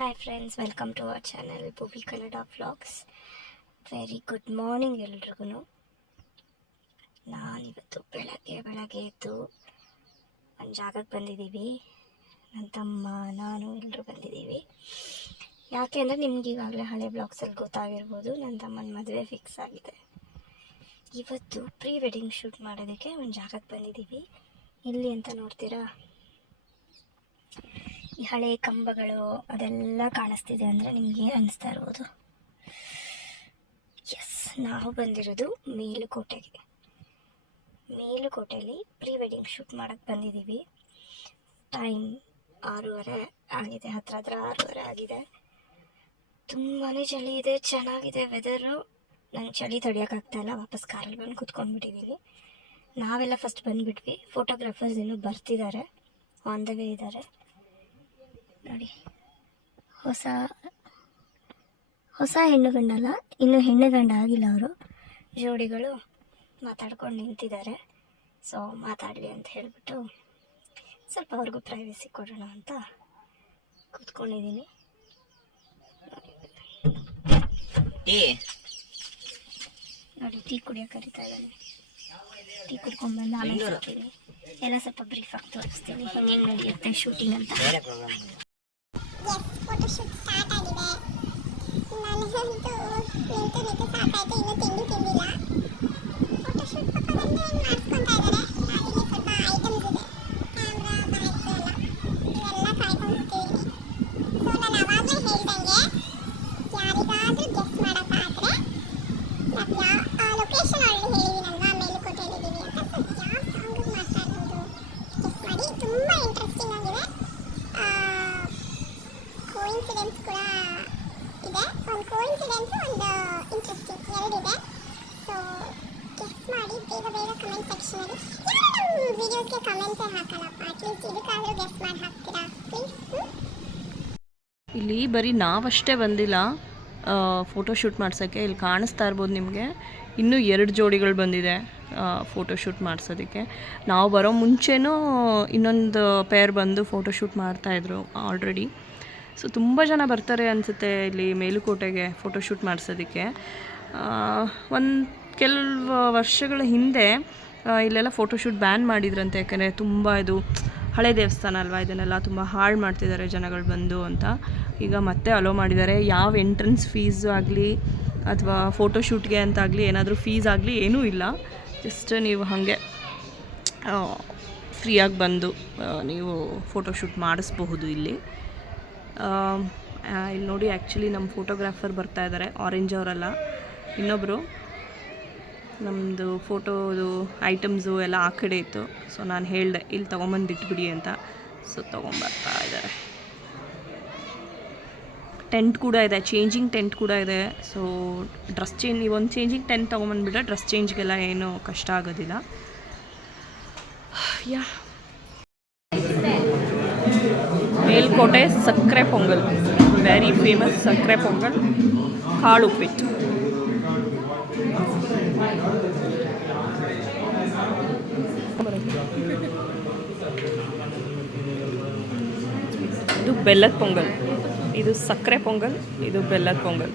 Hi friends, welcome to our channel Bhuvi Kannada Vlogs. Very good morning ಎಲ್ರಿಗೂ. ನಾನಿವತ್ತು ಬೆಳಗ್ಗೆ ಎದ್ದು ಒಂದು ಜಾಗಕ್ಕೆ ಬಂದಿದ್ದೀವಿ. ನನ್ನ ತಮ್ಮ ನಾನು ಎಲ್ಲರೂ ಬಂದಿದ್ದೀವಿ. ಯಾಕೆ ಅಂದರೆ ನಿಮ್ಗೆ ಈಗಾಗಲೇ ಹಳೆ ಬ್ಲಾಗ್ಸಲ್ಲಿ ಗೊತ್ತಾಗಿರ್ಬೋದು, ನನ್ನ ತಮ್ಮನ ಮದುವೆ ಫಿಕ್ಸ್ ಆಗಿದೆ. ಇವತ್ತು ಪ್ರೀ ವೆಡ್ಡಿಂಗ್ ಶೂಟ್ ಮಾಡೋದಕ್ಕೆ ಒಂದು ಜಾಗಕ್ಕೆ ಬಂದಿದ್ದೀವಿ. ಇಲ್ಲಿ ಅಂತ ನೋಡ್ತೀರಾ, ಈ ಹಳೆ ಕಂಬಗಳು ಅದೆಲ್ಲ ಕಾಣಿಸ್ತಿದೆ ಅಂದರೆ ನಿಮ್ಗೆ ಏನು ಅನಿಸ್ತಾ ಇರ್ಬೋದು. ಎಸ್, ನಾವು ಬಂದಿರೋದು ಮೇಲುಕೋಟೆಯಲ್ಲಿ ಪ್ರೀ ವೆಡ್ಡಿಂಗ್ ಶೂಟ್ ಮಾಡೋಕ್ಕೆ ಬಂದಿದ್ದೀವಿ. ಟೈಮ್ 6:30 ಆಗಿದೆ, ಹತ್ರ 6:30 ಆಗಿದೆ. ತುಂಬಾ ಚಳಿ ಇದೆ, ಚೆನ್ನಾಗಿದೆ ವೆದರು. ನಂಗೆ ಚಳಿ ತಡೆಯೋಕ್ಕಾಗ್ತಾಯಿಲ್ಲ, ವಾಪಸ್ ಕಾರಲ್ಲಿ ಬಂದು ಕೂತ್ಕೊಂಡ್ಬಿಟ್ಟಿದ್ದೀನಿ. ನಾವೆಲ್ಲ ಫಸ್ಟ್ ಬಂದುಬಿಟ್ವಿ. ಫೋಟೋಗ್ರಾಫರ್ಸ್ ಇನ್ನೂ ಬರ್ತಿದ್ದಾರೆ, ಆನ್ ದ ವೇ ಇದ್ದಾರೆ. ನೋಡಿ, ಹೊಸ ಹೆಣ್ಣು ಗಂಡಲ್ಲ, ಇನ್ನು ಹೆಣ್ಣು ಗಂಡ ಆಗಿಲ್ಲ. ಅವರು ಜೋಡಿಗಳು ಮಾತಾಡ್ಕೊಂಡು ನಿಂತಿದ್ದಾರೆ. ಸೊ ಮಾತಾಡಲಿ ಅಂತ ಹೇಳಿಬಿಟ್ಟು ಸ್ವಲ್ಪ ಅವ್ರಿಗೂ ಪ್ರೈವಸಿ ಕೊಡೋಣ ಅಂತ ಕೂತ್ಕೊಂಡಿದ್ದೀನಿ. ನೋಡಿ, ಟೀ ಕುಡಿಯೋಕೆ ಕರಿತಾ ಇದ್ದಾನೆ. ಟೀ ಕುಡ್ಕೊಂಡ್ಬಂದು ಆಮೇಲೆ ಸಿಗ್ತೀನಿ. ಎಲ್ಲ ಸ್ವಲ್ಪ ಬ್ರೀಫ್ ಆಗಿ ತೋರಿಸ್ತೀನಿ ಹೆಂಗೆ ನಡೆಯುತ್ತೆ ಶೂಟಿಂಗ್ ಅಂತ. ಫೋಟೋಶೂಟ್ ಸ್ಟಾರ್ಟ್ ಆಗಿದೆ. ನನಗಂತೂ ನಿಂತು ಸಾಕಾಯ್ತು, ಇನ್ನೂ ತಿಂದಿಲ್ಲ. ಫೋಟೋಶೂಟ್ ಪಕ್ಕದಲ್ಲಿ ಮಾಡಿಸ್ಕೊತಾ ಇದ್ದಾರೆ. ನಾವಿಲ್ಲಿ ಸ್ವಲ್ಪ ಐಟಮ್ಸ್ ಇದೆ, ಕ್ಯಾಮ್ರಾ, ಬ್ಯಾಗ್ಸ್ ಎಲ್ಲ ಇವೆಲ್ಲ ಕಾಯ್ಕೊಂಡು ಕೂತಿದ್ದೀನಿ. ಸೊ ನಾನು ಅವಾಗಲೇ ಹೇಳ್ದಂಗೆ ಯಾರಿಗಾದರೂ ಗೆಸ್ ಮಾಡೋಕ್ಕಾದರೆ ನಾವು ಲೊಕೇಶನ್ ಆಲ್ರೆಡಿ ಹೇಳಿದ್ದೀನಲ್ವಾ, ಮೇಲುಕೋಟೆಯಲ್ಲಿದ್ದೀವಿ ಅಂತ. ಸೊ ಯಾವ ಸಾಂಗ್ ಮಾಡ್ತಾ ಇರ್ಬೋದು ಗೆಸ್ ಮಾಡಿ. ತುಂಬ ಇಂಟ್ರೆಸ್ಟಿಂಗ್ ಆಗಿದೆ. ಕೋಇನ್ಸಿಡೆನ್ಸ್ ಕೂಡ ಇದೆ. ಒಂದು ಕೋಇನ್ಸಿಡೆನ್ಸ್, ಒಂದು ಇಂಟ್ರೆಸ್ಟಿಂಗ್ ಎರಡಿದೆ. ಸೊ ಗೆಸ್ ಮಾಡಿ ಬೇಗ ಕಮೆಂಟ್ ಸೆಕ್ಷನಲ್ಲಿ. ಯಾರು ನಮ್ಮ ವಿಡಿಯೋಸ್ಗೆ ಕಮೆಂಟ್ಸೇ ಹಾಕಲ್ಲಪ್ಪ, ಅಟ್ಲೀಸ್ಟ್ ಇದಕ್ಕಾದರೂ ಗೆಸ್ ಮಾಡಿ ಹಾಕ್ತೀರಾ ಪ್ಲೀಸ್. ಇಲ್ಲಿ ಬರೀ ನಾವಷ್ಟೇ ಬಂದಿಲ್ಲ ಫೋಟೋಶೂಟ್ ಮಾಡ್ಸೋಕ್ಕೆ. ಇಲ್ಲಿ ಕಾಣಿಸ್ತಾ ಇರ್ಬೋದು ನಿಮಗೆ, ಇನ್ನೂ 2 ಜೋಡಿಗಳು ಬಂದಿದೆ ಫೋಟೋಶೂಟ್ ಮಾಡಿಸೋದಕ್ಕೆ. ನಾವು ಬರೋ ಮುಂಚೆನೂ ಇನ್ನೊಂದು ಪೇರ್ ಬಂದು ಫೋಟೋಶೂಟ್ ಮಾಡ್ತಾಯಿದ್ರು ಆಲ್ರೆಡಿ. ಸೊ ತುಂಬ ಜನ ಬರ್ತಾರೆ ಅನಿಸುತ್ತೆ ಇಲ್ಲಿ ಮೇಲುಕೋಟೆಗೆ ಫೋಟೋಶೂಟ್ ಮಾಡಿಸೋದಕ್ಕೆ. ಕೆಲವು ವರ್ಷಗಳ ಹಿಂದೆ ಇಲ್ಲೆಲ್ಲ ಫೋಟೋಶೂಟ್ ಬ್ಯಾನ್ ಮಾಡಿದ್ರಂತೆ, ಯಾಕಂದರೆ ತುಂಬ ಇದು ಹಳೆ ದೇವಸ್ಥಾನ ಅಲ್ವಾ, ಇದನ್ನೆಲ್ಲ ತುಂಬ ಹಾಳು ಮಾಡ್ತಿದ್ದಾರೆ ಜನಗಳು ಬಂದು ಅಂತ. ಈಗ ಮತ್ತೆ ಅಲೋ ಮಾಡಿದ್ದಾರೆ. ಯಾವ ಎಂಟ್ರೆನ್ಸ್ ಫೀಸು ಆಗಲಿ ಅಥವಾ ಫೋಟೋಶೂಟ್ಗೆ ಅಂತಾಗಲಿ ಏನಾದರೂ ಫೀಸ್ ಆಗಲಿ ಏನೂ ಇಲ್ಲ. ಜಸ್ಟ್ ನೀವು ಹಾಗೆ ಫ್ರೀಯಾಗಿ ಬಂದು ನೀವು ಫೋಟೋಶೂಟ್ ಮಾಡಿಸ್ಬಹುದು ಇಲ್ಲಿ. ಇಲ್ಲಿ ನೋಡಿ, ಆ್ಯಕ್ಚುಲಿ ನಮ್ಮ ಫೋಟೋಗ್ರಾಫರ್ ಬರ್ತಾ ಇದ್ದಾರೆ, ಆರೆಂಜ್ ಅವರಲ್ಲ, ಇನ್ನೊಬ್ಬರು. ನಮ್ಮದು ಫೋಟೋದು ಐಟಮ್ಸು ಎಲ್ಲ ಆ ಕಡೆ ಇತ್ತು. ಸೊ ನಾನು ಹೇಳಿದೆ ಇಲ್ಲಿ ತೊಗೊಂಬಂದು ಇಟ್ಬಿಡಿ ಅಂತ. ಸೊ ತೊಗೊಂಬರ್ತಾ ಇದ್ದಾರೆ. ಟೆಂಟ್ ಕೂಡ ಇದೆ, ಚೇಂಜಿಂಗ್ ಟೆಂಟ್ ಕೂಡ ಇದೆ. ಸೊ ಡ್ರೆಸ್ ಚೇಂಜ್, ಒಂದು ಚೇಂಜಿಂಗ್ ಟೆಂಟ್ ತೊಗೊಂಬಂದುಬಿಟ್ರೆ ಡ್ರೆಸ್ ಚೇಂಜ್ಗೆಲ್ಲ ಏನೂ ಕಷ್ಟ ಆಗೋದಿಲ್ಲ. ಯಾ, ಮೇಲುಕೋಟೆ ಸಕ್ಕರೆ ಪೊಂಗಲ್, ವೆರಿ ಫೇಮಸ್ ಸಕ್ಕರೆ ಪೊಂಗಲ್, ಕಾಳು ಉಪ್ಪಿಟ್ಟು. ಇದು ಬೆಲ್ಲದ ಪೊಂಗಲ್, ಇದು ಸಕ್ಕರೆ ಪೊಂಗಲ್, ಇದು ಬೆಲ್ಲದ ಪೊಂಗಲ್.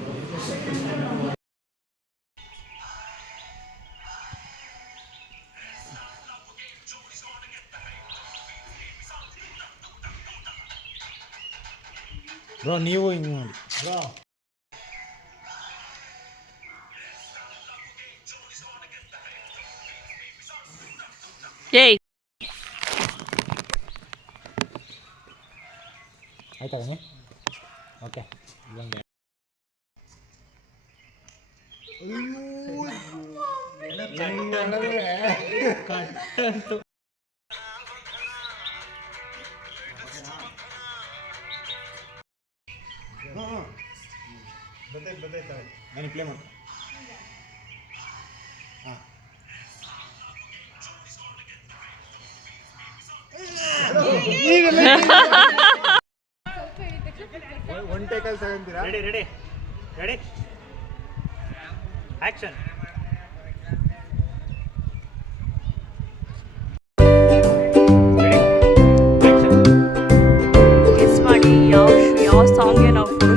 ಬ್ರೋ ನೀವು ಹಿಂಗೆ ಮಾಡಿ ಬ್ರೋ. ಏಯ್, ಆಯ್ತಾ ಬನ್ನಿ. ಓಕೆ, ಗೊತ್ತಾಯ್ತು ನಾನು ಪ್ಲೇ ಮಾಡ್ತೀನಿ. ಹಾಂ, ಒನ್ ಟೇಕಲ್ಲಿ ತಗೊಂತೀರಾ? Ready action. ಗೆಸ್ ಮಾಡಿ ಯಾವ ಸಾಂಗ್ಗೆ ನಾವು ಫೋಟೋ